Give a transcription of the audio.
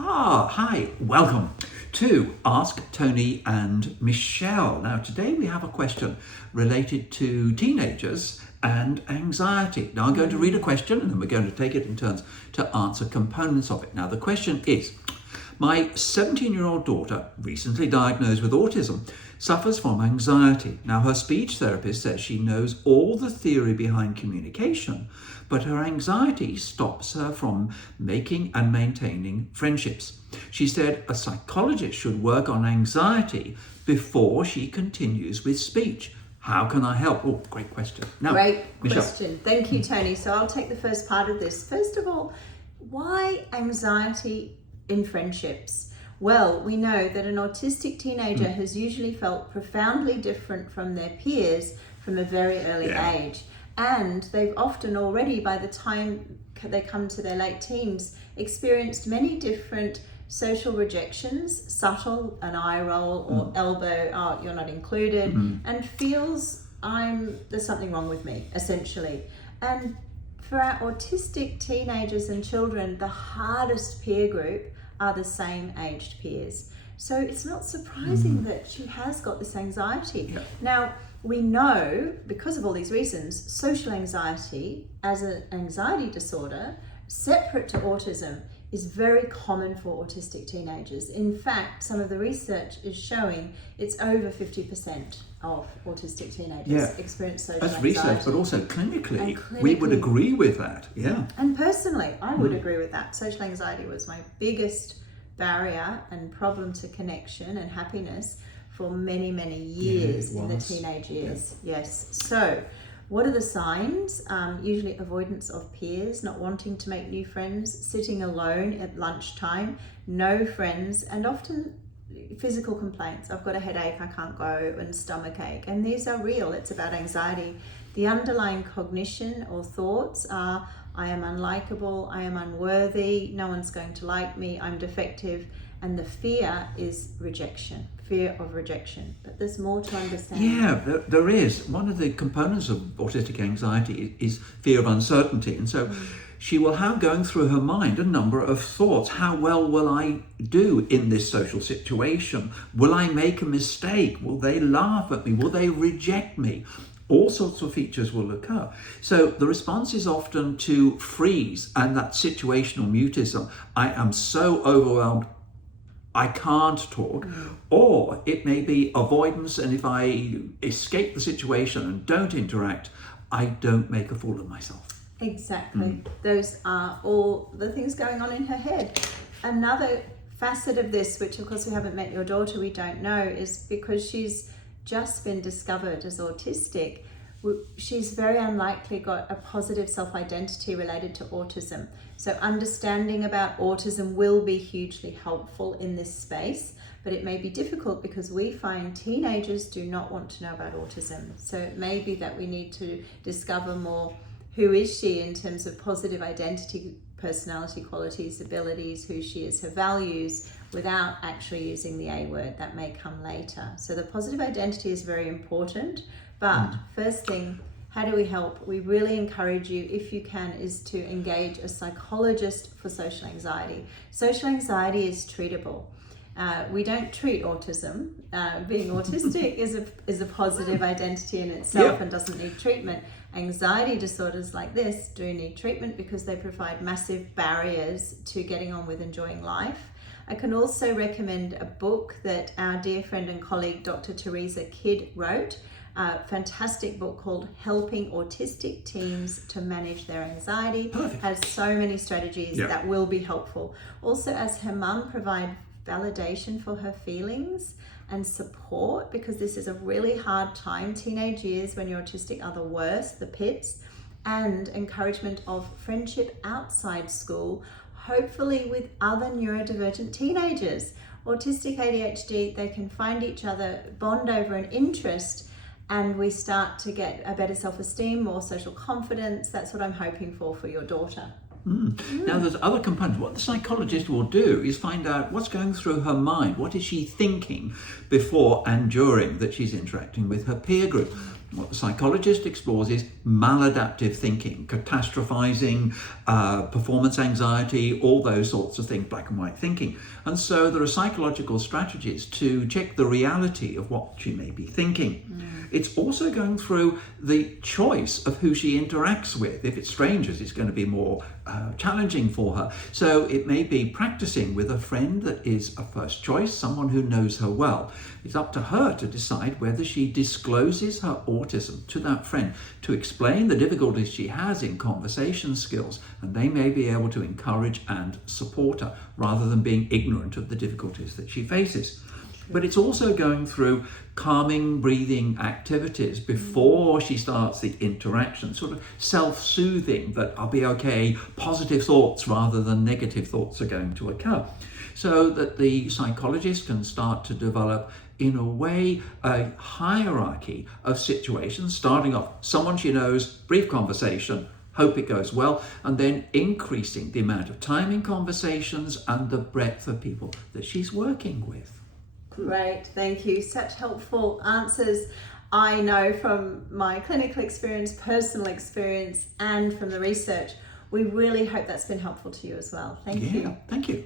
Hi, welcome to Ask Tony and Michelle. Now, today we have a question related to teenagers and anxiety. Now, I'm going to read a question and then we're going to take it in turns to answer components of it. Now, the question is, my 17-year-old daughter, recently diagnosed with autism, suffers from anxiety. Now, her speech therapist says she knows all the theory behind communication, but her anxiety stops her from making and maintaining friendships. She said a psychologist should work on anxiety before she continues with speech. How can I help? Oh, great question. Now, great Michelle. question. Thank you, Tony. So I'll take the first part of this. First of all, why anxiety in friendships? Well, we know that an autistic teenager has usually felt profoundly different from their peers from a very early age. And they've often already, by the time they come to their late teens, experienced many different social rejections, subtle, an eye roll or elbow, oh, you're not included, and feels there's something wrong with me, essentially. And for our autistic teenagers and children, the hardest peer group are the same aged peers. So it's not surprising that she has got this anxiety. Yeah. Now, we know, because of all these reasons, social anxiety as an anxiety disorder, separate to autism, is very common for autistic teenagers. In fact, some of the research is showing it's over 50% of autistic teenagers experience social anxiety. That's research, but also clinically, we would agree with that. Yeah. And personally, I would agree with that. Social anxiety was my biggest barrier and problem to connection and happiness for many, many years in the teenage years. Yes. So what are the signs? Usually avoidance of peers, not wanting to make new friends, sitting alone at lunchtime, no friends, and often physical complaints. I've got a headache, I can't go, and stomach ache. And these are real. It's about anxiety. The underlying cognition or thoughts are, I am unlikable, I am unworthy, no one's going to like me, I'm defective. And the fear is rejection, fear of rejection. But there's more to understand. Yeah, there is. One of the components of autistic anxiety is fear of uncertainty. And so she will have going through her mind a number of thoughts. How well will I do in this social situation? Will I make a mistake? Will they laugh at me? Will they reject me? All sorts of features will occur. So the response is often to freeze and that situational mutism. I am so overwhelmed, I can't talk. Or it may be avoidance, and if I escape the situation and don't interact, I don't make a fool of myself. Exactly. Those are all the things going on in her head. Another facet of this, which of course we haven't met your daughter, we don't know, is because she's just been discovered as autistic, she's very unlikely got a positive self-identity related to autism. So understanding about autism will be hugely helpful in this space, but it may be difficult because we find teenagers do not want to know about autism. So it may be that we need to discover more, who is she in terms of positive identity, personality qualities, abilities, who she is, her values, without actually using the A word. That may come later. So the positive identity is very important. But first thing, how do we help? We really encourage you, if you can, is to engage a psychologist for social anxiety. Social anxiety is treatable. We don't treat autism. Being autistic is a positive identity in itself and doesn't need treatment. Anxiety disorders like this do need treatment because they provide massive barriers to getting on with enjoying life. I can also recommend a book that our dear friend and colleague, Dr. Teresa Kidd, wrote. A fantastic book called Helping Autistic Teens to Manage Their Anxiety. Perfect. Has so many strategies that will be helpful. Also, as her mum, provide validation for her feelings and support, because this is a really hard time. Teenage years when you're autistic are the worst, the pits, and encouragement of friendship outside school, hopefully with other neurodivergent teenagers. Autistic ADHD, they can find each other, bond over an interest, and we start to get a better self-esteem, more social confidence. That's what I'm hoping for your daughter. Now there's other components. What the psychologist will do is find out what's going through her mind. What is she thinking before and during that she's interacting with her peer group? What the psychologist explores is maladaptive thinking, catastrophizing, performance anxiety, all those sorts of things, black and white thinking. And so there are psychological strategies to check the reality of what she may be thinking. It's also going through the choice of who she interacts with. If it's strangers, it's going to be more challenging for her. So it may be practicing with a friend that is a first choice, someone who knows her well. It's up to her to decide whether she discloses her autism to that friend to explain the difficulties she has in conversation skills, and they may be able to encourage and support her rather than being ignorant of the difficulties that she faces. But it's also going through calming breathing activities before she starts the interaction, sort of self-soothing that I'll be okay, positive thoughts rather than negative thoughts are going to occur. So that the psychologist can start to develop, in a way, a hierarchy of situations, starting off someone she knows, brief conversation, hope it goes well, and then increasing the amount of time in conversations and the breadth of people that she's working with. Great, thank you. Such helpful answers. I know from my clinical experience, personal experience, and from the research, we really hope that's been helpful to you as well. Thank you. Thank you.